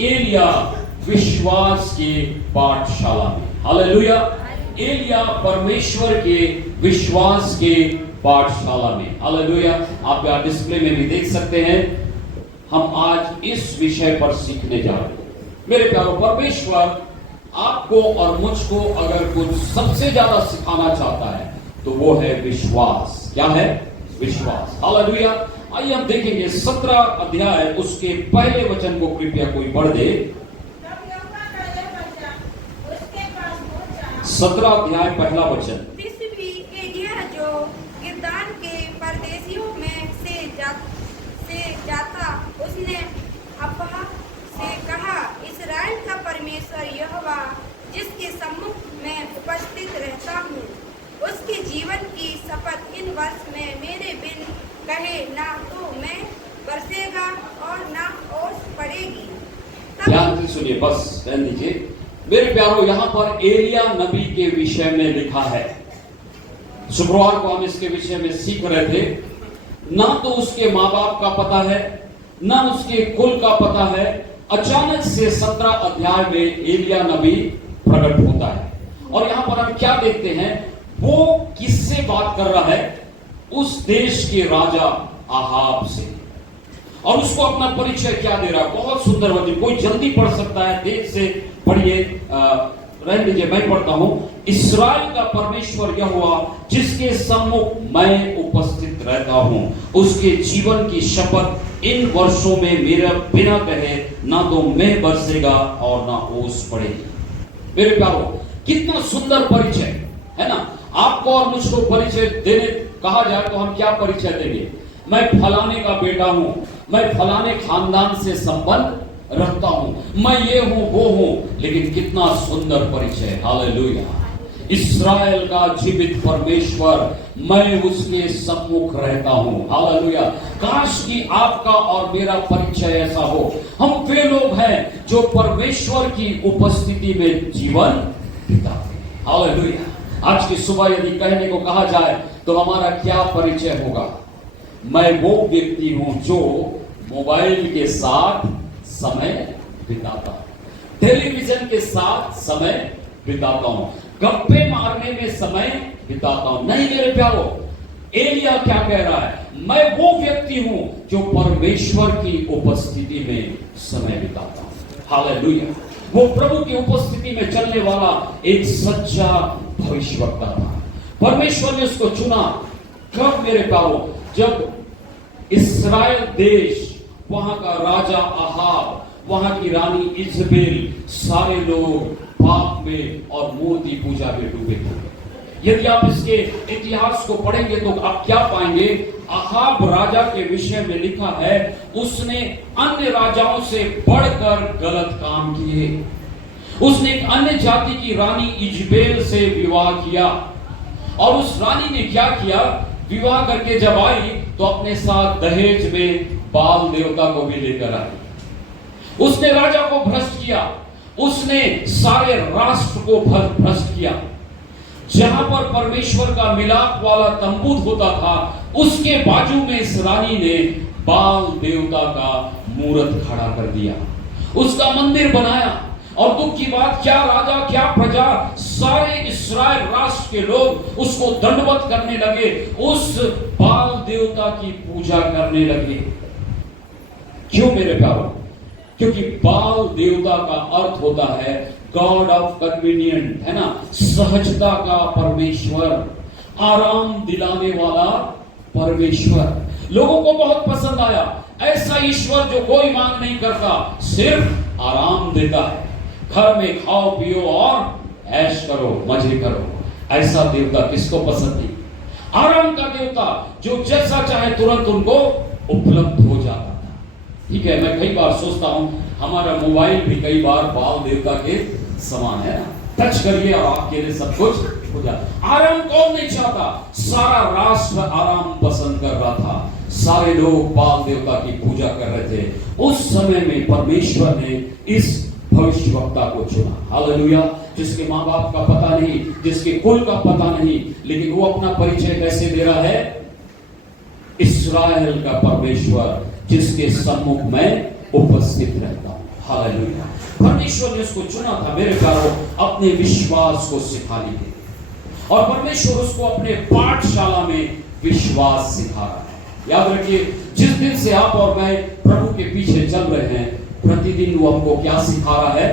एलिया विश्वास के पाठशाला में। हालेलुया। एलिया परमेश्वर के विश्वास के पाठशाला में। हालेलुया। आप यहाँ डिस्प्ले में भी देख सकते हैं। हम आज इस विषय पर सीखने जा रहे हैं। मेरे प्यारों, परमेश्वर आपको और मुझको अगर कुछ सबसे ज्यादा सिखाना चाहता है तो वो है विश्वास। क्या है? विश्वास। हालेलुया। आइए हम देखेंगे 17 अध्याय उसके पहले वचन को कृपया कोई पढ़ दे। 17 अध्याय पहला वचन। तिसबी एलिया जो गिरदान के परदेशियों में से जाता, उसने अब्बा से कहा, इस्राएल का परमेश्वर यहोवा जिसके सम्मुख मैं उपस्थित रहता हूँ, उसके जीवन की शपथ इन वर्ष में मेरे बिन कहे ना तो मैं बरसेगा और ना ओस पड़ेगी। ध्यान से सुनिए, बस ध्यान दीजिए। मेरे प्यारों, यहाँ पर एलिया नबी के विषय में लिखा है। शुक्रवार को हम इसके विषय में सीख रहे थे। ना तो उसके माँ बाप का पता है, ना उसके कुल का पता है। अचानक से 17 अध्याय में एलिया नबी प्रकट होता है और यहां पर हम क्या देखते हैं? वो किससे बात कर रहा है? उस देश के राजा आहाब से। और उसको अपना परिचय क्या दे रहा है? बहुत सुंदर वचन। कोई जल्दी पढ़ सकता है, देख से पढ़िए। रहने दीजिए, मैं पढ़ता हूं। इस्राएल का परमेश्वर यहोवा जिसके सम्मुख मैं उपस्थित रहता हूं, उसके जीवन की शपथ इन वर्षों में मेरा बिना कहे ना तो मैं बरसेगा और ना ओस पड़ेगी। मेरे प्यारों, कितना सुंदर परिचय है ना। आपको और मुझको परिचय देने कहा जाए तो हम क्या परिचय देंगे? मैं फलाने का बेटा हूं, मैं फलाने खानदान से संबंध रखता हूं, मैं ये हूं वो हूं। लेकिन कितना सुंदर परिचय। हालेलुया। इस्राएल का जीवित परमेश्वर, मैं उसके सम्मुख रहता हूं। हालेलुया। काश कि आपका और मेरा परिचय ऐसा हो। हम वे लोग हैं जो परमेश्वर की उपस्थिति में जीवन बिताते हैं। हालेलुया। आज की सुबह यदि कहने को कहा जाए तो हमारा क्या परिचय होगा? मैं वो व्यक्ति हूं जो मोबाइल के साथ समय बिताता हूं, टेलीविजन के साथ समय बिताता हूं, गप्पे मारने में समय बिताता हूं। नहीं मेरे प्यारो, एलिया क्या कह रहा है? मैं वो व्यक्ति हूं जो परमेश्वर की उपस्थिति में समय बिताता हूं। हालेलुया। वो प्रभु की उपस्थिति में चलने वाला एक सच्चा भविष्यवक्ता था। परमेश्वर ने उसको चुना। कब मेरे प्यारो? जब इस्राएल देश, वहां का राजा आहाब, वहां की रानी इजबेल, सारे लोग पाप में और मूर्ति पूजा में डूबे थे। यदि आप इसके इतिहास को पढ़ेंगे तो आप क्या पाएंगे? आहाब राजा के विषय में लिखा है, उसने अन्य राजाओं से बढ़कर गलत काम किए। उसने एक अन्य जाति की रानी इजबेल से विवाह किया और उस रानी ने क्या किया? विवाह करके जब आई तो अपने साथ दहेज में बाल देवता को भी लेकर आई। उसने राजा को भ्रष्ट किया, उसने सारे राष्ट्र को भ्रष्ट किया। जहां पर परमेश्वर का मिलाप वाला तंबू होता था, उसके बाजू में इस रानी ने बाल देवता का मूर्त खड़ा कर दिया, उसका मंदिर बनाया। और दुख की बात, क्या राजा क्या प्रजा, सारे इस्राएल राष्ट्र के लोग उसको दंडवत करने लगे, उस बाल देवता की पूजा करने लगे। क्यों मेरे प्यारों? क्योंकि बाल देवता का अर्थ होता है गॉड ऑफ कन्वीनियंट, है ना, सहजता का परमेश्वर, आराम दिलाने वाला परमेश्वर। लोगों को बहुत पसंद आया। ऐसा ईश्वर जो कोई मांग नहीं करता, सिर्फ आराम देता है। घर में खाओ पियो और ऐश करो, मजे करो। ऐसा देवता किसको पसंद नहीं? आराम का देवता जो जैसा चाहे तुरंत उनको उपलब्ध हो जाता था। ठीक है, मैं कई बार सोचता हूं हमारा मोबाइल भी कई बार बाल देवता के समान है ना। टच करिए और आपके लिए सब कुछ हो जाता। आराम कौन नहीं चाहता? सारा राष्ट्र आराम पसंद कर रहा था, सारे लोग बाल देवता की पूजा कर रहे थे। उस समय में परमेश्वर ने इस भविष्यवक्ता को चुना। हालेलुया। जिसके माँ बाप का पता नहीं, जिसके कुल का पता नहीं, लेकिन वो अपना परिचय कैसे दे रहा है? इस्राएल का परमेश्वर जिसके सम्मुख मैं उपस्थित रहता हूं। हालेलुया। परमेश्वर ने उसको चुना था मेरे प्यारों अपने विश्वास को सिखाने के लिए, और परमेश्वर उसको अपने पाठशाला में विश्वास सिखा रहा है। याद रखिए, जिस दिन से आप और मैं प्रभु के पीछे चल रहे हैं, प्रतिदिन वो हमको क्या सिखा रहा है?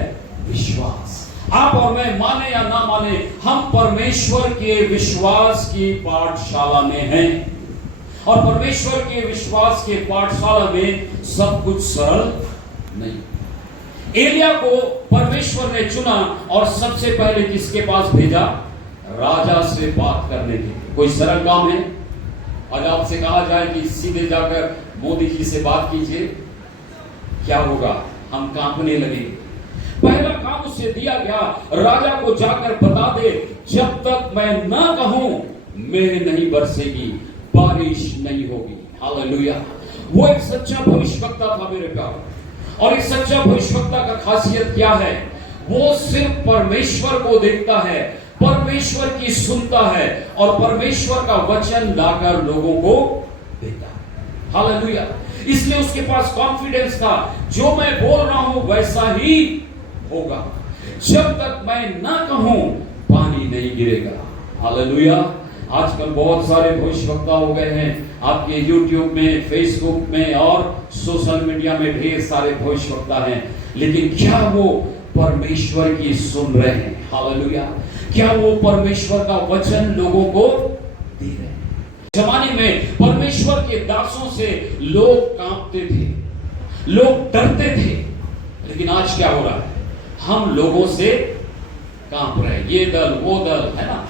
विश्वास। आप और मैं माने या ना माने, हम परमेश्वर के विश्वास की पाठशाला में हैं, और परमेश्वर के विश्वास के पाठशाला में सब कुछ सरल नहीं। एलिया को परमेश्वर ने चुना और सबसे पहले किसके पास भेजा? राजा से बात करने के लिए। कोई सरल काम है? आज आपसे कहा जाए कि सीधे जाकर मोदी जी से बात कीजिए, क्या होगा? हम कांपने लगेंगे। पहला काम उसे दिया गया, राजा को जाकर बता दे, जब तक मैं ना कहूं मेघ नहीं बरसेगी, बारिश नहीं होगी। हालेलुया। वो एक सच्चा भविष्यवक्ता था मेरे प्यारे। और एक सच्चा भविष्यवक्ता का खासियत क्या है? वो सिर्फ परमेश्वर को देखता है, परमेश्वर की सुनता है, और परमेश्वर का वचन लाकर लोगों को देता है। हालेलुया। इसलिए उसके पास कॉन्फिडेंस था, जो मैं बोल रहा हूं वैसा ही होगा, जब तक मैं ना कहूं पानी नहीं गिरेगा। हालेलुया। आजकल बहुत सारे भविष्यवक्ता हो गए हैं, आपके यूट्यूब में, फेसबुक में और सोशल मीडिया में ढेर सारे भविष्यवक्ता हैं, लेकिन क्या वो परमेश्वर की सुन रहे हैं? हालेलुया। क्या वो परमेश्वर का वचन लोगों को दे रहे हैं? जमाने में परमेश्वर के दासों से लोग कांपते थे, लोग डरते थे, लेकिन आज क्या हो रहा है? हम लोगों से कांप रहे हैं। ये दल वो दल है ना,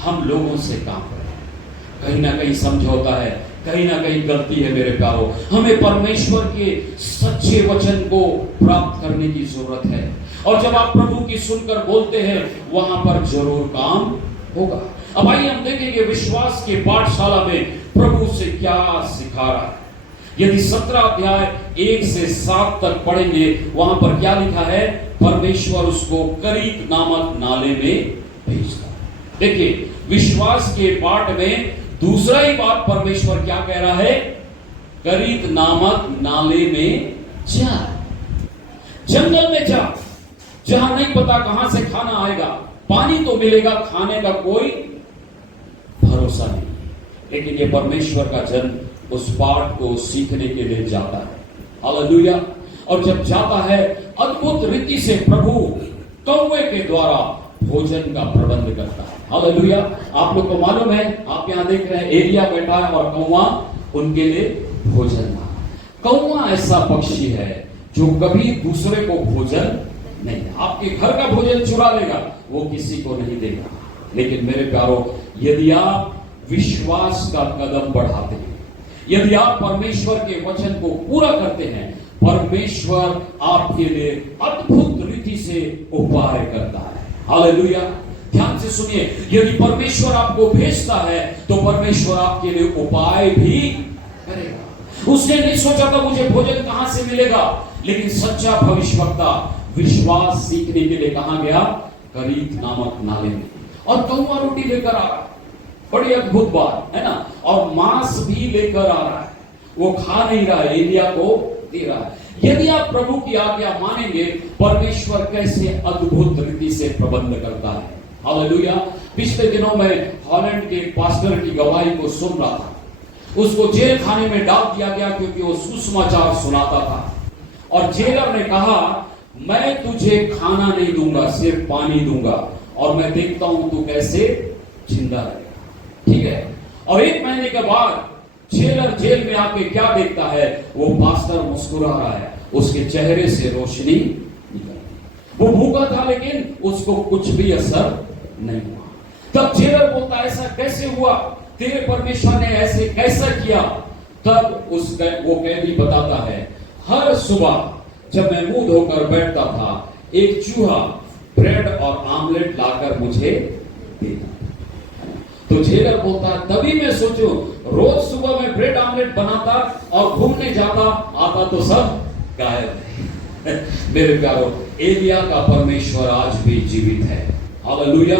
हम लोगों से कांप रहे हैं। कहीं ना कहीं समझौता है, कहीं ना कहीं गलती है मेरे प्यारों। हमें परमेश्वर के सच्चे वचन को प्राप्त करने की जरूरत है, और जब आप प्रभु की सुनकर बोलते हैं, वहां पर जरूर काम होगा। अब आइए हम देखेंगे विश्वास के पाठशाला में प्रभु से क्या सिखा रहा है। यदि 17 अध्याय 1 से 7 तक पढ़ेंगे, वहां पर क्या लिखा है? परमेश्वर उसको करीत नामक नाले में भेजता है। देखिए, विश्वास के पाठ में दूसरा ही बात परमेश्वर क्या कह रहा है? करीत नामक नाले में जा, जंगल में जा, जहां नहीं पता कहां से खाना आएगा। पानी तो मिलेगा, खाने का कोई भरोसा नहीं, लेकिन ये परमेश्वर का जन उस पाठ को सीखने के लिए जाता है। हालेलुया। और जब जाता है, अद्भुत रीति से प्रभु कौवे के द्वारा भोजन का प्रबंध करता है। हालेलुया। आप लोग को मालूम है, आप यहां देख रहे हैं, एलिया बैठा है और कौवा उनके लिए भोजन ला। कौवा ऐसा पक्षी है जो कभी दूसरे को भोजन नहीं, आपके घर का भोजन चुरा लेगा, वो किसी को नहीं देगा। लेकिन मेरे प्यारों, यदि आप विश्वास का कदम बढ़ाते हैं, यदि आप परमेश्वर के वचन को पूरा करते हैं, परमेश्वर आपके लिए अद्भुत रीति से उपाय करता है। हालेलुया। ध्यान से सुनिए, यदि परमेश्वर आपको भेजता है तो परमेश्वर आपके लिए उपाय भी करेगा। उसने नहीं सोचा था मुझे भोजन कहां से मिलेगा, लेकिन सच्चा भविष्यवक्ता विश्वास सीखने के लिए कहां गया? करीत नामक नाले में। और कौवा रोटी लेकर आ रहा है, बड़ी अद्भुत बात है ना, और मांस भी लेकर आ रहा है। वो खा नहीं रहा है, एलिया को दे रहा है। यदि आप प्रभु की आज्ञा मानेंगे, परमेश्वर कैसे अद्भुत रीति से प्रबंध करता है। हालेलुया। पिछले दिनों में हॉलैंड के पास्टर की गवाही को सुन रहा था। उसको जेल खाने में डाल दिया गया क्योंकि वो सुसमाचार सुनाता था, और जेलर ने कहा, मैं तुझे खाना नहीं दूंगा, सिर्फ पानी दूंगा, और मैं देखता हूं तू कैसे जिंदा रहेगा। ठीक है। और 1 महीने के बाद जेलर जेल में आके क्या देखता है? वो पास्टर मुस्कुरा रहा है, उसके चेहरे से रोशनी निकल रही। वो भूखा था लेकिन उसको कुछ भी असर नहीं हुआ। तब जेलर बोलता, ऐसा कैसे हुआ? तेरे परमेश्वर ने ऐसे कैसा किया? तब वो कैदी बताता है, हर सुबह जब मैं मुंह धोकर बैठता था, एक चूहा ब्रेड और आमलेट लाकर मुझे देता। तो जेलर बोलता, तभी मैं सोचूं, रोज सुबह में ब्रेड आमलेट बनाता और घूमने जाता, आता तो सब गायब है। मेरे प्यारों, एलिया का परमेश्वर आज भी जीवित है। हालेलुया।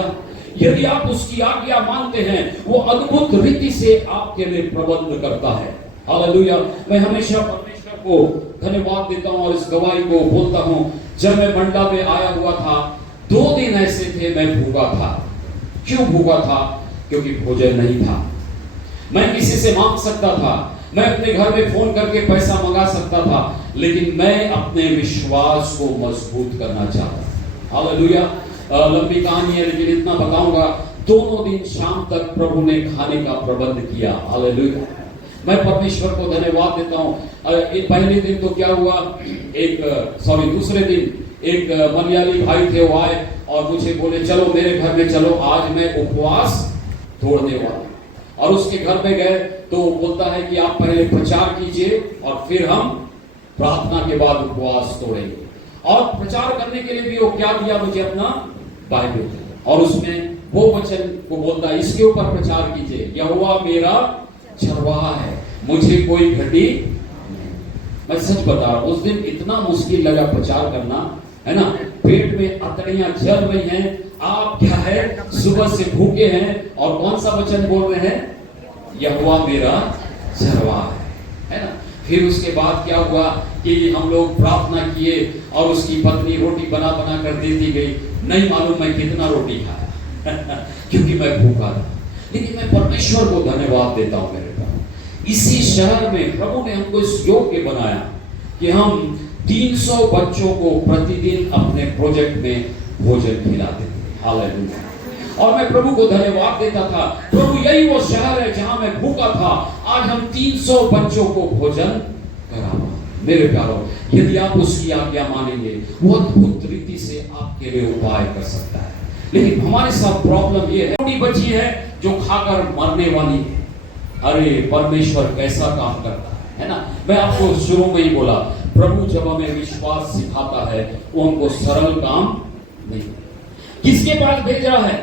यदि आप उसकी आज्ञा मानते हैं, वो अद्भुत रीति से आपके लिए प्रबंध करता है। हालेलुया। मैं हमेशा परमेश्वर को धन्यवाद देता हूं और इस गवाही को बोलता हूं। जब मैं मंडला में आया हुआ था, 2 दिन ऐसे थे मैं भूखा था। क्यों भूखा था? क्योंकि भोजन नहीं था। मैं किसी से मांग सकता था, मैं अपने घर में फोन करके पैसा मंगा सकता था, लेकिन मैं अपने विश्वास को मजबूत करना चाहता था। हालेलुया। लंबी कहानी है, लेकिन इतना बताऊंगा, दोनों दिन शाम तक प्रभु ने खाने का प्रबंध किया। हालेलुया। मैं परमेश्वर को धन्यवाद देता हूं। पहले दिन तो क्या हुआ, दूसरे दिन एक मलयाली भाई थे, वो आए और मुझे बोले चलो मेरे घर में चलो, आज मैं उपवास तोड़ने वाला। और उसके घर में गए तो बोलता है कि आप पहले प्रचार कीजिए और फिर हम प्रार्थना के बाद उपवास तोड़ेंगे। और प्रचार करने के लिए भी वो क्या दिया मुझे, अपना बाइबल, और उसमें वो वचन को बोलता है इसके ऊपर प्रचार कीजिए, यहोवा मेरा चरवाहा है, मुझे कोई घटी नहीं। मैं सच बता रहा हूं, उस दिन इतना मुश्किल लगा प्रचार करना, है ना। पेट में अतड़ियां जल रही हैं, आप क्या है सुबह से भूखे हैं और कौन सा वचन बोल रहे हैं, यहोवा मेरा चरवाहा है ना। फिर उसके बाद क्या हुआ कि हम लोग प्रार्थना किए और उसकी पत्नी रोटी बना बना कर देती गई। नहीं मालूम मैं कितना रोटी खाया क्योंकि मैं भूखा था। लेकिन मैं परमेश्वर को धन्यवाद देता हूं मेरे पास। इसी शहर में प्रभु ने हमको इस योग्य बनाया कि हम 300 बच्चों को प्रतिदिन अपने प्रोजेक्ट में भोजन खिलाते थे। हालेलुया। और मैं प्रभु को धन्यवाद देता था, प्रभु यही वो शहर है जहां मैं भूखा था, आज हम 300 बच्चों को भोजन करावा। मेरे प्यारों, यदि आप उसकी आज्ञा मानेंगे, वो अद्भुत रीति से आपके लिए उपाय कर सकता है। लेकिन हमारे साथ प्रॉब्लम ये है, रोटी बची है जो खाकर मरने वाली है। अरे परमेश्वर कैसा काम करता है ना। मैं आपको शुरू में ही बोला, प्रभु जब हमें विश्वास सिखाता है वो हमको सरल काम नहीं। किसके पास भेज रहा है?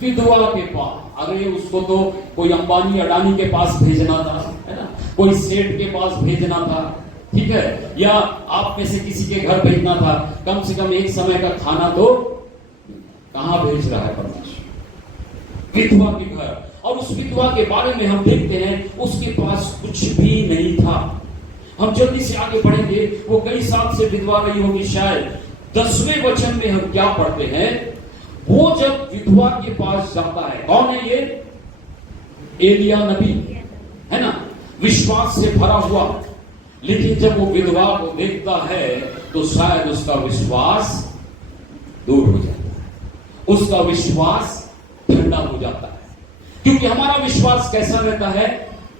विधवा के पास। अरे उसको तो कोई अंबानी अडानी के पास भेजना था, है ना, कोई सेठ के पास भेजना था, ठीक है, या आप में से किसी के घर भेजना था। कम से कम एक समय का खाना तो कहां भेज रहा है परमेश्वर? विधवा के घर। और उस विधवा के बारे में हम देखते हैं उसके पास कुछ भी नहीं था। हम जल्दी से आगे बढ़ेंगे, वो कई साल से विधवा रही होगी शायद। 10वें वचन में हम क्या पढ़ते हैं, वो जब विधवा के पास जाता है, कौन है ये? एलिया नबी, है ना, विश्वास से भरा हुआ। लेकिन जब वो विधवा को देखता है तो शायद उसका विश्वास दूर हो जाता है, उसका विश्वास ठंडा हो जाता है। क्योंकि हमारा विश्वास कैसा रहता है?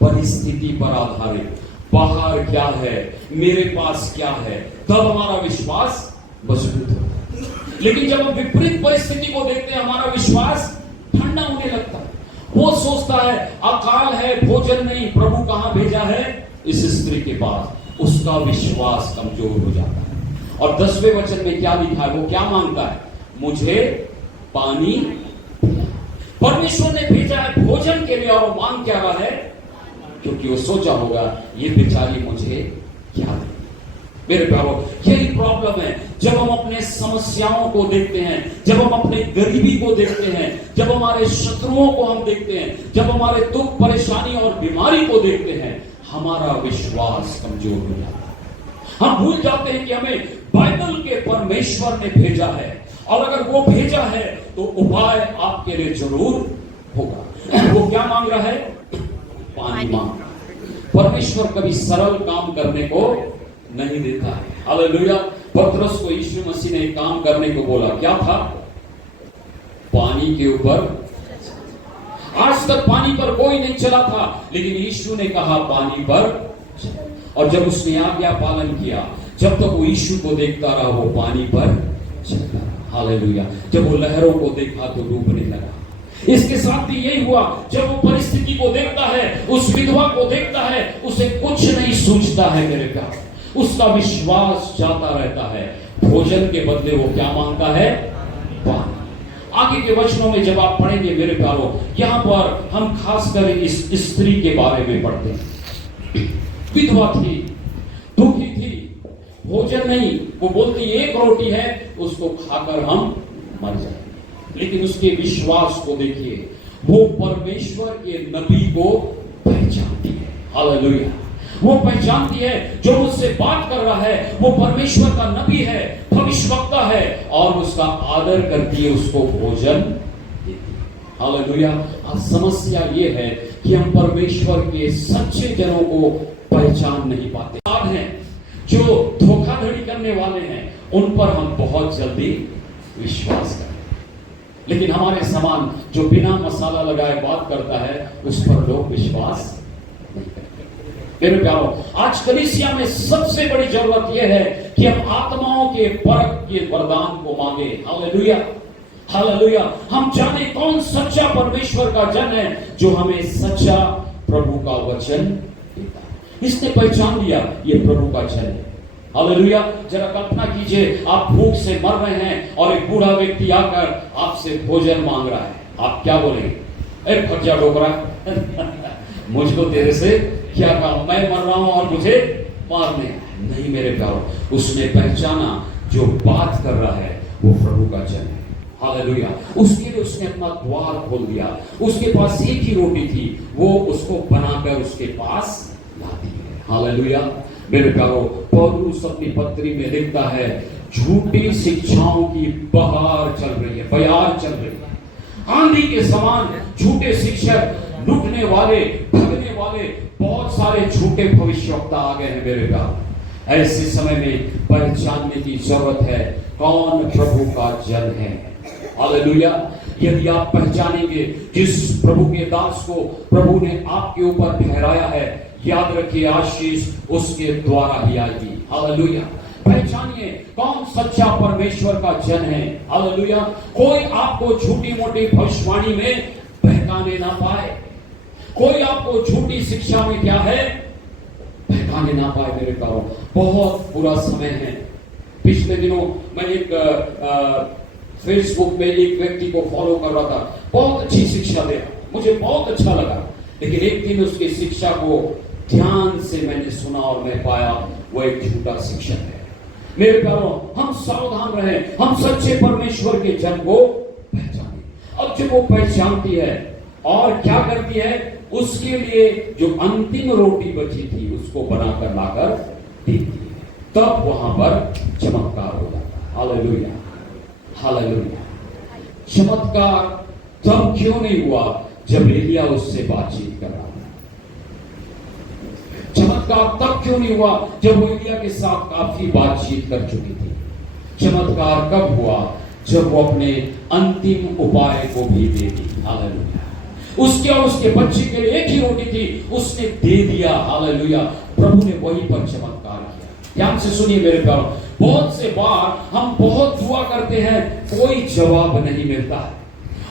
परिस्थिति पर आधारित। बाहर क्या है, मेरे पास क्या है, तब हमारा विश्वास मजबूत होता है। लेकिन जब हम विपरीत परिस्थिति को देखते हैं, हमारा विश्वास ठंडा होने लगता है। वो सोचता है अकाल है, भोजन नहीं, प्रभु कहां भेजा है? इस स्त्री के पास। उसका विश्वास कमजोर हो जाता है। और 10वें वचन में क्या लिखा है? वो क्या मांगता है? मुझे पानी। परमेश्वर ने भेजा है भोजन के लिए, और वो मांग क्या रहा है? क्योंकि वो सोचा होगा ये बेचारी मुझे क्या दे। मेरे प्यारों, यही प्रॉब्लम है। जब हम अपने समस्याओं को देखते हैं, जब हम अपने गरीबी को देखते हैं, जब हमारे शत्रुओं को हम देखते हैं, जब हमारे दुख परेशानी और बीमारी को देखते हैं, हमारा विश्वास कमजोर हो जाता है। हम भूल जाते हैं कि हमें बाइबल के परमेश्वर ने भेजा है, और अगर वो भेजा है तो उपाय आपके लिए जरूर होगा। वो क्या मांग रहा है? पानी मांग। परमेश्वर कभी सरल काम करने को नहीं देता है। हालेलुया। पतरस को यीशु मसीह ने एक काम करने को बोला, क्या था? पानी के ऊपर। आज तक पानी पर कोई नहीं चला था, लेकिन यीशु ने कहा पानी पर, और जब उसने आज्ञा पालन किया, जब तक वो यीशु को देखता रहा वो पानी पर चलता रहा। हालेलुया। जब वो लहरों को देखा तो डूबने लगा। इसके साथ भी यही हुआ। जब वो परिस्थिति को देखता है, उस विधवा को देखता है, उसे कुछ नहीं सूझता है मेरे प्यार। उसका विश्वास जाता रहता है। भोजन के बदले वो क्या मांगता है? पानी। आगे के वचनों में जब आप पढ़ेंगे मेरे प्यारों, यहां पर हम खासकर इस स्त्री के बारे में पढ़ते हैं। विधवा थी, दुखी थी, भोजन नहीं। वो बोलती एक रोटी है, उसको खाकर हम मर जाएंगे। लेकिन उसके विश्वास को देखिए, वो परमेश्वर के नबी को पहचानती है। हालेलुया। वो पहचानती है जो मुझसे बात कर रहा है वो परमेश्वर का नबी है, भविष्यवक्ता है, और उसका आदर करती है, उसको भोजन देती है। हालेलुया। अब समस्या ये है कि हम परमेश्वर के सच्चे जनों को पहचान नहीं पाते। हैं जो धोखाधड़ी करने वाले हैं उन पर हम बहुत जल्दी विश्वास करते हैं, लेकिन हमारे समान जो बिना मसाला लगाए बात करता है उस पर लोग विश्वास नहीं करते। मेरे प्यारो, आज कलीसिया में सबसे बड़ी जरूरत यह है कि हम आत्माओं के परख के वरदान को मांगे। Hallelujah, hallelujah. हम जाने कौन सच्चा परमेश्वर का जन है जो हमें सच्चा प्रभु का वचन देता है। इसने पहचान लिया ये प्रभु का जन है। हालेलुया। जरा कल्पना कीजिए, आप भूख से मर रहे हैं और एक बूढ़ा व्यक्ति आकर आपसे भोजन मांग रहा है, आप क्या बोलेंगे? अरे खर्चा डोकरा, मुझको तेरे से क्या काम, मैं मर रहा हूं और मुझे मारने। नहीं मेरे प्यारो, उसने पहचाना जो बात कर रहा है वो प्रभु का जन है। हालेलुया। उसके लिए उसने अपना द्वार खोल दिया। उसके पास एक ही रोटी थी, वो उसको बनाकर उसके पास ला दी है। हालेलुया। मेरे प्यारो, पौलुस अपनी पत्री में लिखता है झूठी शिक्षाओं की बहार चल रही है, बयार चल रही है। आंधी के समान झूठे शिक्षक, लुटने वाले, ठगने वाले बहुत सारे झूठे भविष्यवक्ता आ गए हैं। मेरे प्यारो, ऐसे समय में पहचानने की जरूरत है कौन प्रभु का जन है। हालेलुया। यदि आप पहचानेंगे जिस प्रभु के दास को प्रभु ने आपके ऊपर ठहराया है, याद रखिए आशीष उसके द्वारा ही आएगी। हालेलुया। पहचानिए कौन सच्चा परमेश्वर का जन है। हालेलुया। कोई आपको झूठी मोटी भविष्यवाणी में बहकाने ना पाए, कोई आपको झूठी शिक्षा में क्या है बहकाने ना पाए। मेरे प्यारो, बहुत बुरा समय है। पिछले दिनों मैंने एक फेसबुक में एक व्यक्ति को फॉलो कर रहा था, बहुत अच्छी शिक्षा दे रहा, मुझे बहुत अच्छा लगा, लेकिन एक दिन उसकी शिक्षा को ध्यान से मैंने सुना और मैं पाया वो एक झूठा शिक्षक है। मेरे प्यारो, हम सावधान रहें, हम सच्चे परमेश्वर के जन को पहचानें। अब जब वो पहचानती है और क्या करती है, उसके लिए जो अंतिम रोटी बची थी उसको बनाकर लाकर देती है, तब वहां पर चमत्कार हो जाता है। Hallelujah, hallelujah. चमत्कार तब क्यों नहीं हुआ जब एलिया उससे बातचीत कर रहा था? चमत्कार तब क्यों नहीं हुआ जब वो एलिया के साथ काफी बातचीत कर चुकी थी? चमत्कार कब हुआ? जब वो अपने अंतिम उपाय को भी दे दी। हालेलुया। उसके और उसके बच्चे के लिए एक ही रोटी थी, उसने दे दिया। हालेलुया। प्रभु ने वहीं पर चमत्कार किया। ध्यान से सुनिए मेरे प्यारो, बहुत से बार हम बहुत दुआ करते हैं, कोई जवाब नहीं मिलता है,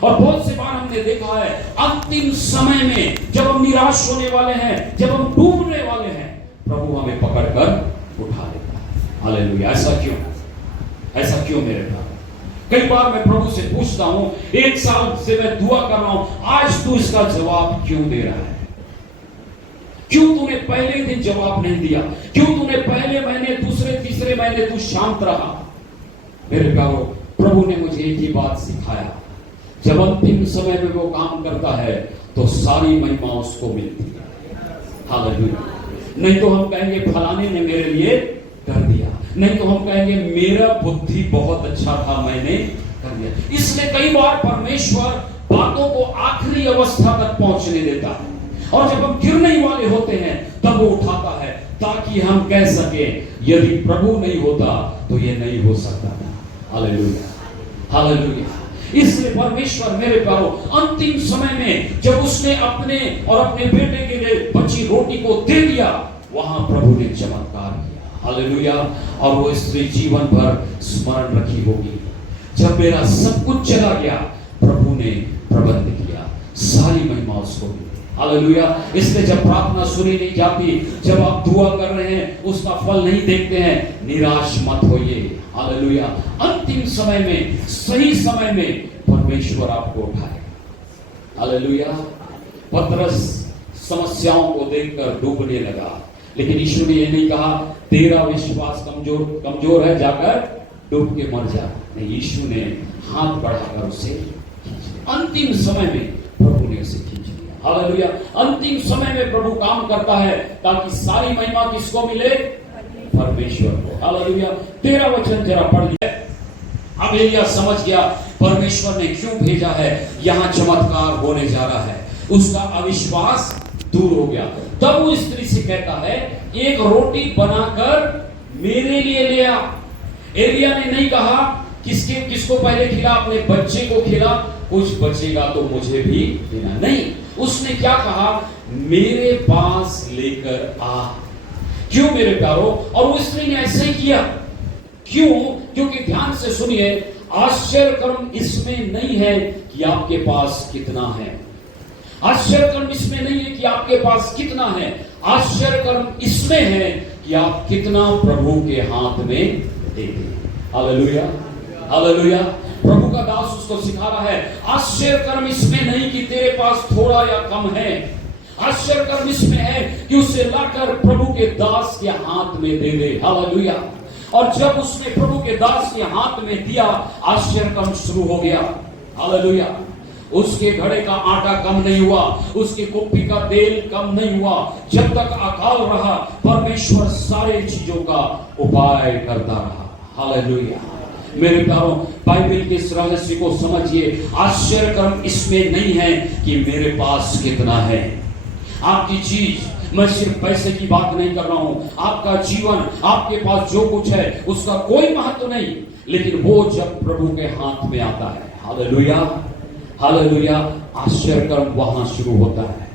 और बहुत से बार हमने देखा है अंतिम समय में जब हम निराश होने वाले हैं, जब हम डूबने वाले हैं, प्रभु हमें पकड़कर उठा लेता है। हालेलुया। ऐसा क्यों? ऐसा क्यों मेरे प्यारो? कई बार मैं प्रभु से पूछता हूं, एक साल से मैं दुआ कर रहा हूं, आज तू इसका जवाब क्यों दे रहा है? क्यों तूने पहले दिन जवाब नहीं दिया? क्यों तूने पहले महीने, दूसरे, तीसरे महीने तू शांत रहा? मेरे प्यारो, प्रभु ने मुझे एक ही बात सिखाया, जब अंतिम समय में वो काम करता है तो सारी महिमा उसको मिलती है। हालेलुया। नहीं तो हम कहेंगे फलाने ने मेरे लिए कर दिया, नहीं तो हम कहेंगे मेरा बुद्धि बहुत अच्छा था, मैंने कर दिया। इसलिए कई बार परमेश्वर बातों को आखिरी अवस्था तक पहुंचने देता है, और जब हम गिरने वाले होते हैं तब वो उठाता है, ताकि हम कह सके यदि प्रभु नहीं होता तो ये नहीं हो सकता था। Hallelujah, hallelujah. इसलिए परमेश्वर मेरे प्यारो अंतिम समय में जब उसने अपने और अपने बेटे के लिए बची रोटी को दे दिया, वहां प्रभु ने चमत्कार किया। हालेलुया। और वो स्त्री जीवन भर स्मरण रखी होगी, जब मेरा सब कुछ चला गया प्रभु ने प्रबंध किया, सारी महिमा उसको मिली। हालेलुया। इसलिए जब प्रार्थना सुनी नहीं जाती, जब आप दुआ कर रहे हैं उसका फल नहीं देखते हैं, निराश मत होइए। हालेलुया। अंतिम समय में, सही समय में परमेश्वर आपको उठाएगा। हालेलुया। पतरस समस्याओं को देखकर डूबने लगा, लेकिन यीशु ने यह नहीं कहा तेरा विश्वास कमजोर है, जाकर डूब के मर जा। नहीं, यीशु ने हाथ बढ़ाकर उसे अंतिम समय में प्रभु ने उसे खींच लिया। हालेलुया। अंतिम समय में प्रभु काम करता है ताकि सारी महिमा किसको मिले? परमेश्वर को। हालेलुया। 13 वचन जरा पढ़ लिया। अब एलिया समझ गया परमेश्वर ने क्यों भेजा है, यहां चमत्कार होने जा रहा है। उसका अविश्वास दूर हो गया। तब वो स्त्री से कहता है, एक रोटी बनाकर मेरे लिए ले आ। एलिया ने नहीं कहा किसको पहले खिला, अपने बच्चे को खिला, कुछ बचेगा तो मुझे भी देना। नहीं, उसने क्या कहा? मेरे पास लेकर आ। क्यों मेरे प्यारो? और वो स्त्री ने ऐसे ही किया। क्यों? क्योंकि ध्यान से सुनिए, आश्चर्य कर्म इसमें नहीं है कि आपके पास कितना है। आश्चर्य कर्म इसमें नहीं है कि आपके पास कितना है। आश्चर्य कर्म इसमें है कि आप कितना प्रभु के हाथ में देते। Hallelujah, hallelujah. प्रभु का दास उसको सिखा रहा है, आश्चर्य कर्म इसमें नहीं कि तेरे पास थोड़ा या कम है। आश्चर्य कर्म इसमें है कि उसे लाकर प्रभु के दास के हाथ में दे दे। हालेलुया। और जब उसने प्रभु के दास के हाथ में दिया, आश्चर्य कर्म शुरू हो गया। हालेलुया। उसके घड़े का आटा कम नहीं हुआ, उसकी कुप्पी का तेल कम नहीं हुआ। जब तक अकाल रहा, परमेश्वर सारे चीजों का उपाय करता रहा। हालेलुया। मेरे प्यारों, बाइबल के इस रहस्य को समझिए। आश्चर्य कर्म इसमें नहीं है कि मेरे पास कितना है। आपकी चीज, मैं सिर्फ पैसे की बात नहीं कर रहा हूं, आपका जीवन, आपके पास जो कुछ है उसका कोई महत्व नहीं, लेकिन वो जब प्रभु के हाथ में आता है। Hallelujah, hallelujah. आश्चर्य कर्म वहां शुरू होता है।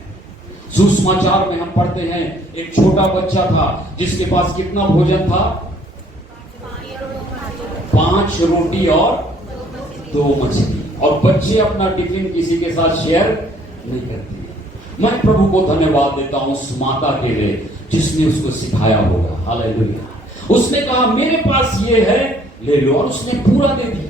सुसमाचार में हम पढ़ते हैं, एक छोटा बच्चा था जिसके पास कितना भोजन था? 5 रोटी और 2 मछली। और बच्चे अपना टिफिन किसी के साथ शेयर नहीं करते। मैं प्रभु को धन्यवाद देता हूं उस माता के लिए जिसने उसको सिखाया होगा। हालेलुया। उसने कहा मेरे पास ये है, ले लो, और उसने पूरा दे दिया।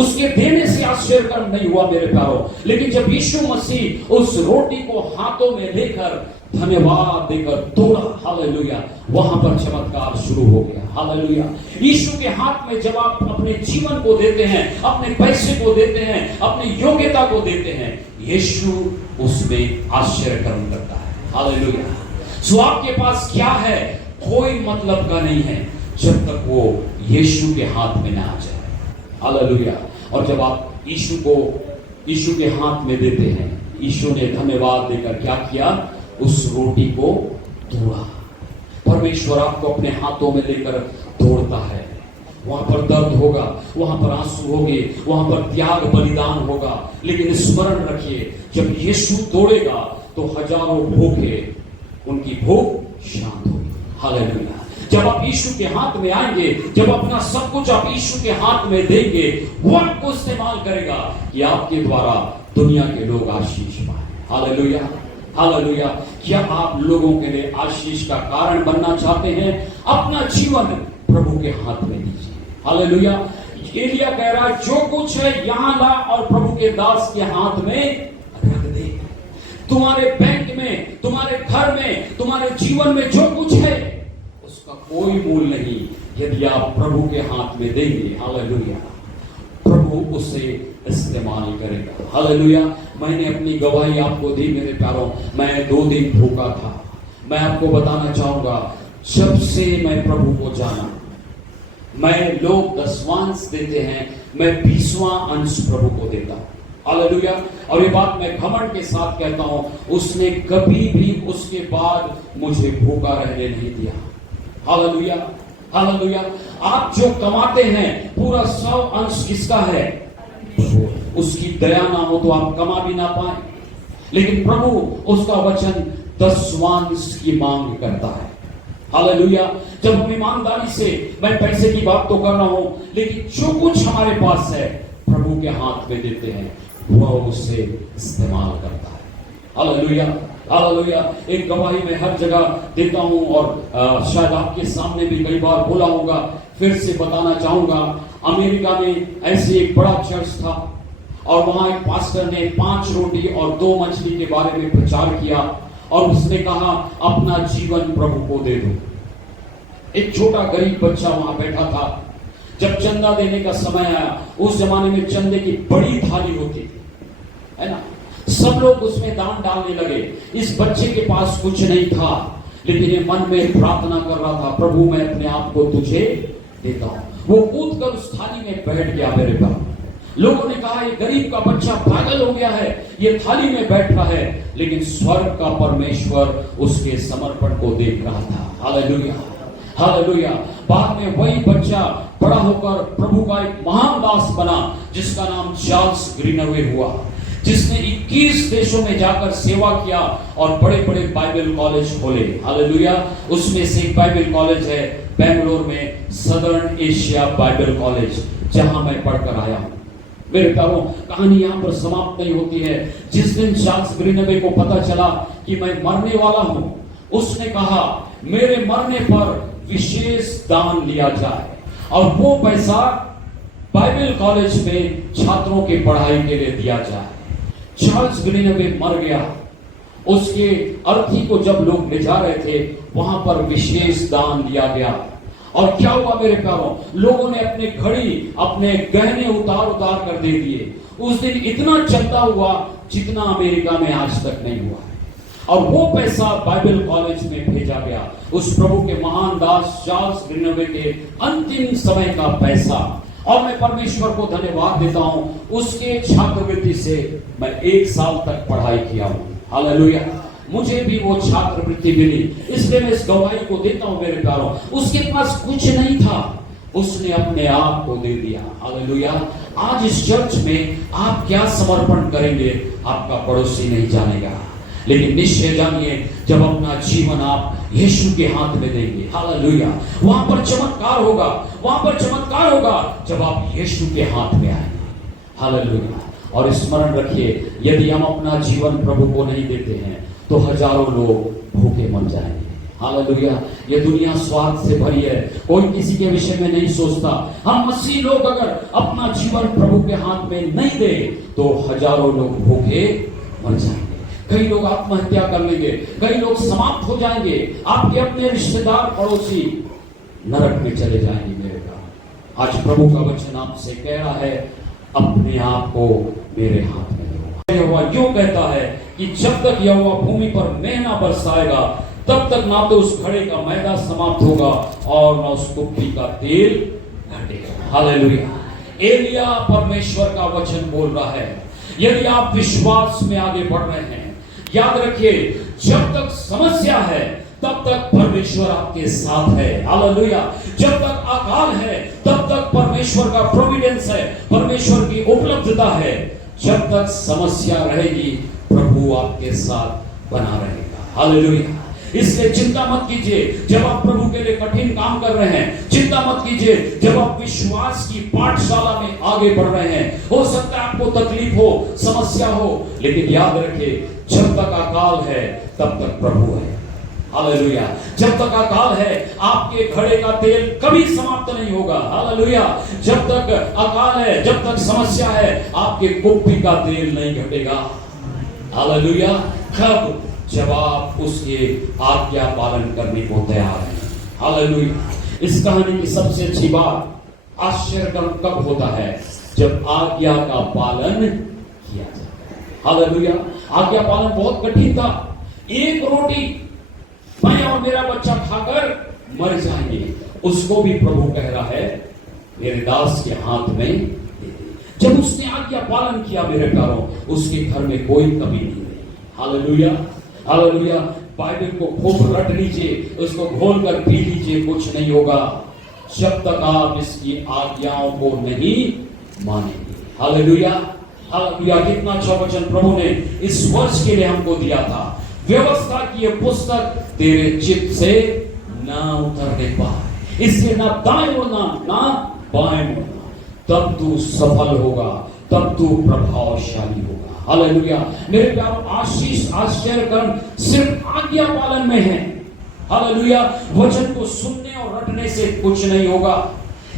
उसके देने से आश्चर्य कर्म नहीं हुआ मेरे प्यारों, लेकिन जब यीशु मसीह उस रोटी को हाथों में लेकर धन्यवाद देकर तोड़ा, हालेलुया, वहां पर चमत्कार शुरू हो गया। हालेलुया। यीशु के हाथ में जब आप अपने जीवन को देते हैं, अपने पैसे को देते हैं, अपनी योग्यता को देते हैं, यीशु उसमें आश्चर्य कर्म करता है। हालेलुया। सो आपके पास क्या है कोई मतलब का नहीं है जब तक वो यीशु के हाथ में ना आ जाए। हालेलुया। और जब आप यीशु के हाथ में देते हैं, यीशु ने धन्यवाद देकर क्या किया? उस रोटी को तोड़ा। परमेश्वर आपको अपने हाथों में लेकर तोड़ता है। वहां पर दर्द होगा, वहां पर आंसू होंगे, वहां पर त्याग बलिदान होगा, लेकिन स्मरण रखिए, जब यीशु तोड़ेगा तो हजारों भूखे, उनकी भूख शांत होगी। हालेलुया। जब आप यीशु के हाथ में आएंगे, जब अपना सब कुछ आप यीशु के हाथ में देंगे, वो आपको इस्तेमाल करेगा कि आपके द्वारा दुनिया के लोग आशीष पाए। Hallelujah, hallelujah. क्या आप लोगों के लिए आशीष का कारण बनना चाहते हैं? अपना जीवन प्रभु के हाथ में दीजिए। हालेलुया। एलिया कह रहा है जो कुछ है यहां ला और प्रभु के दास के हाथ में रख दे। तुम्हारे बैंक में, तुम्हारे घर में, तुम्हारे जीवन में जो कुछ है उसका कोई मूल नहीं यदि आप प्रभु के हाथ में देंगे। हालेलुया। प्रभु उसे इस्तेमाल करेगा। हालेलुया। मैंने अपनी गवाही आपको दी मेरे प्यारों। मैं 2 दिन भूखा था। मैं आपको बताना चाहूंगा, जब से मैं प्रभु को जाना, मैं लोग 10वांश देते हैं, मैं 20वां अंश प्रभु को देता हूं। हालेलुया। और ये बात मैं घमंड के साथ कहता हूं, उसने कभी भी उसके बाद मुझे भूखा रहने नहीं दिया। Hallelujah, hallelujah. आप जो कमाते हैं पूरा 100 अंश किसका है? उसकी दया ना हो तो आप कमा भी ना पाए, लेकिन प्रभु उसका वचन 10वांश की मांग करता है। हालेलुया। जब हम ईमानदारी से, मैं पैसे की बात तो कर रहा हूं, लेकिन जो कुछ हमारे पास है प्रभु के हाथ में देते हैं, वह उससे इस्तेमाल करता है। Hallelujah, hallelujah. एक गवाही मैं हर जगह देता हूं और शायद आपके सामने भी कई बार बोला होगा, फिर से बताना चाहूंगा। अमेरिका में ऐसे एक बड़ा चर्च था और वहां एक पास्टर ने 5 रोटी और 2 मछली के बारे में प्रचार किया और उसने कहा अपना जीवन प्रभु को दे दो। एक छोटा गरीब बच्चा वहां बैठा था। जब चंदा देने का समय आया, उस जमाने में चंदे की बड़ी थाली होती थी, है ना, सब लोग उसमें दान डालने लगे। इस बच्चे के पास कुछ नहीं था, लेकिन ये मन में प्रार्थना कर रहा था, प्रभु मैं अपने आप को तुझे देता हूं। वो कूद कर उस थाली में बैठ गया। मेरे पास लोगों ने कहा ये गरीब का बच्चा पागल हो गया है, ये थाली में बैठ रहा है, लेकिन स्वर्ग का परमेश्वर उसके समर्पण को देख रहा था। Hallelujah, hallelujah. बाद में वही बच्चा बड़ा होकर प्रभु का एक महान दास बना, जिसका नाम चार्ल्स ग्रीनवे हुआ, जिसने 21 देशों में जाकर सेवा किया और बड़े बड़े बाइबल कॉलेज खोले। हालेलुया। उसमें से एक बाइबल कॉलेज है बेंगलोर में, सदर्न एशिया बाइबल कॉलेज, जहां मैं पढ़कर आया हूं। मेरे प्यारों, कहानी यहां पर समाप्त नहीं होती है। जिस दिन चार्ल्स ग्रीनवे को पता चला कि मैं मरने वाला हूं, उसने कहा मेरे मरने पर विशेष दान लिया जाए और वो पैसा बाइबल कॉलेज में छात्रों की पढ़ाई के लिए दिया जाए। चार्ल्स ग्रीनवे मर गया। उसके अर्थी को जब लोग ले जा रहे थे, वहां पर विशेष दान दिया गया। और क्या हुआ मेरे प्यारों, लोगों ने अपने घड़ी, अपने गहने उतार उतार कर दे दिए। उस दिन इतना चंदा हुआ जितना अमेरिका में आज तक नहीं हुआ। और वो पैसा बाइबल कॉलेज में भेजा गया, उस प्रभु के महान दास चार्ल्स ग्रीनवे के अंतिम समय का पैसा। और मैं परमेश्वर को धन्यवाद देता हूं, उसके छात्रवृत्ति से मैं 1 साल तक पढ़ाई किया हूं। हालेलुया। मुझे भी वो छात्रवृत्ति मिली, इसलिए मैं इस गवाही को देता हूं मेरे प्यारों। उसके पास कुछ नहीं था, उसने अपने आप को दे दिया। हालेलुया। आज इस चर्च में आप क्या समर्पण करेंगे आपका पड़ोसी नहीं जानेगा, लेकिन निश्चय जानिए जब अपना जीवन आप यीशु के हाथ में देंगे, हालेलुया, वहां पर चमत्कार होगा। वहां पर चमत्कार होगा जब आप यीशु के हाथ में आएंगे। हालेलुया। और स्मरण रखिए, यदि हम अपना जीवन प्रभु को नहीं देते हैं तो हजारों लोग भूखे मर जाएंगे। हालेलुया। ये दुनिया स्वार्थ से भरी है, कोई किसी के विषय में नहीं सोचता। हम मसीह लोग अगर अपना जीवन प्रभु के हाथ में नहीं दे तो हजारों लोग भूखे मर जाएंगे। कई लोग आत्महत्या कर लेंगे, कई लोग समाप्त हो जाएंगे, आपके अपने रिश्तेदार पड़ोसी नरक में चले जाएंगे। मेरे का आज प्रभु का वचन आपसे कह रहा है, अपने आप को मेरे हाथ में दो। यहोवा यूं कहता है कि जब तक यहोवा भूमि पर मेंह बरसाएगा, तब तक ना तो उस घड़े का मैदा समाप्त होगा और ना उस कुप्पी का तेल घटेगा। हालेलुया। एलिया परमेश्वर का वचन बोल रहा है। यदि आप विश्वास में आगे बढ़ रहे हैं, याद रखिए, जब तक समस्या है तब तक परमेश्वर आपके साथ है। हालेलुया। जब तक अकाल है तब तक परमेश्वर का प्रोविडेंस है, परमेश्वर की उपलब्धता है। जब तक समस्या रहेगी प्रभु आपके साथ बना रहेगा। हालेलुया। इसलिए चिंता मत कीजिए जब आप प्रभु के लिए कठिन काम कर रहे हैं। चिंता मत कीजिए जब आप विश्वास की पाठशाला में आगे बढ़ रहे हैं। हो सकता है आपको तकलीफ हो, समस्या हो, लेकिन याद रखिए, जब तक अकाल है तब तक प्रभु है। हालेलुया। जब तक अकाल है आपके घड़े का तेल कभी समाप्त नहीं होगा। हालेलुया। जब तक अकाल है, जब तक समस्या है, आपके कुप्पी का तेल नहीं घटेगा। हालेलुया। कब? जब आप उसके आज्ञा पालन करने को तैयार हैं। हालेलुया। इस कहानी की सबसे अच्छी बात, आश्चर्य कब होता है? जब आज्ञा का पालन किया जाता है। हालेलुया। आज्ञा पालन बहुत कठिन था। एक रोटी मैं और मेरा बच्चा खाकर मर जाएंगे, उसको भी प्रभु कह रहा है मेरे दास के हाथ में दे दे। जब उसने आज्ञा पालन किया मेरे प्यारों, उसके घर में कोई कमी नहीं रही। हालेलुया। हालेलुया। बाइबल को खूब रट लीजिए, उसको घोल कर पी लीजिए, कुछ नहीं होगा जब तक आप इसकी आज्ञाओं को नहीं मानेंगे। हालेलुया। हालेलुया। कितना अच्छा वचन प्रभु ने इस वर्ष के लिए हमको दिया था। व्यवस्था की यह पुस्तक तेरे चित्त से ना उतरने पाए, इससे ना दाएं मुड़ना ना बाएं मुड़ना, तब तू सफल होगा, तब तू प्रभावशाली होगा। हालेलुया। मेरे प्यारों, आशीष आश्चर्य कर्म सिर्फ आज्ञा पालन में है। हालेलुया। वचन को सुनने और रटने से कुछ नहीं होगा,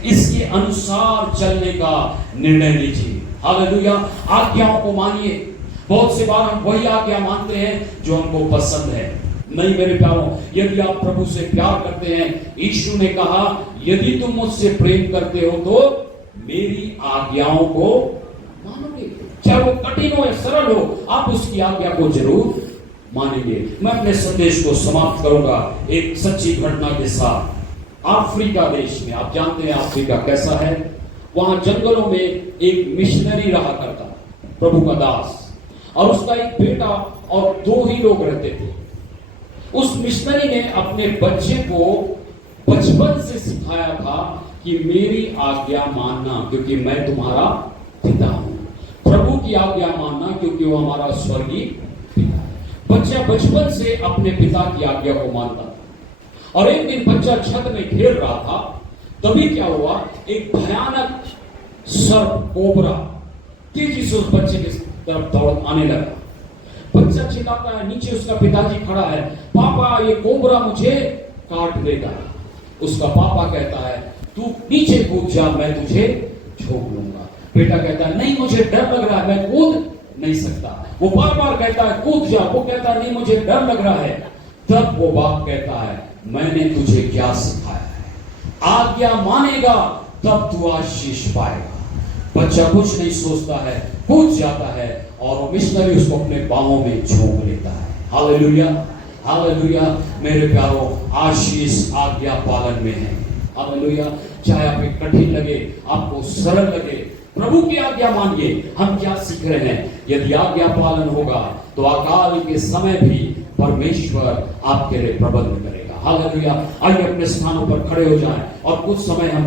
इसके अनुसार चलने का निर्णय लीजिए। हालेलुया। आज्ञाओं को मानिए। बहुत से बार हम वही आज्ञा मानते हैं जो हमको पसंद है। नहीं मेरे प्यारों, यदि आप प्रभु से प्यार करते हैं, यीशु ने कहा यदि तुम मुझसे प्रेम करते हो तो मेरी आज्ञाओं को मानोगे। चाहे वो कठिन हो या सरल हो, आप उसकी आज्ञा को जरूर मानेंगे। मैं अपने संदेश को समाप्त करूंगा एक सच्ची घटना के साथ। अफ्रीका देश में, आप जानते हैं अफ्रीका कैसा है, वहां जंगलों में एक मिशनरी रहा करता, प्रभु का दास, और उसका एक बेटा और 2 ही लोग रहते थे। उस मिशनरी ने अपने बच्चे को बचपन से सिखाया था कि मेरी आज्ञा मानना क्योंकि मैं तुम्हारा पिता हूं, प्रभु की आज्ञा मानना क्योंकि वो हमारा स्वर्गीय पिता है। बच्चा बचपन से अपने पिता की आज्ञा को मानता था। और एक दिन बच्चा छत में खेल रहा था, तभी क्या हुआ, एक भयानक सर्प, कोबरा तेजी से उस बच्चे की तरफ दौड़ आने लगा। बच्चा चिल्लाता है, नीचे उसका पिताजी खड़ा है, पापा ये कोबरा मुझे काट देगा। उसका पापा कहता है, तू नीचे कूद जा, मैं तुझे छोड़ लूंगा। बेटा कहता है, नहीं मुझे डर लग रहा है, मैं कूद नहीं सकता। वो बार बार कहता है कूद जा, वो कहता है नहीं मुझे डर लग रहा है। तब वो बाप कहता है, मैंने तुझे क्या सिखाया है, आज्ञा मानेगा तब तू आशीष पाएगा। बच्चा कुछ नहीं सोचता है, कूद जाता है और वो मिशनरी उसको अपने बाहों में झोंक लेता है। Hallelujah, hallelujah. मेरे प्यारों, आशीष आज्ञा पालन में है। हालेलुया। चाहे आपको कठिन लगे, आपको सरल लगे, प्रभु की आज्ञा मानिए। हम क्या सीख रहे हैं, यदि आज्ञा पालन होगा तो अकाल के समय भी परमेश्वर आपके लिए प्रबंध करेगा। हालेलुया। आइए अपने स्थानों पर खड़े हो जाएं और कुछ समय हम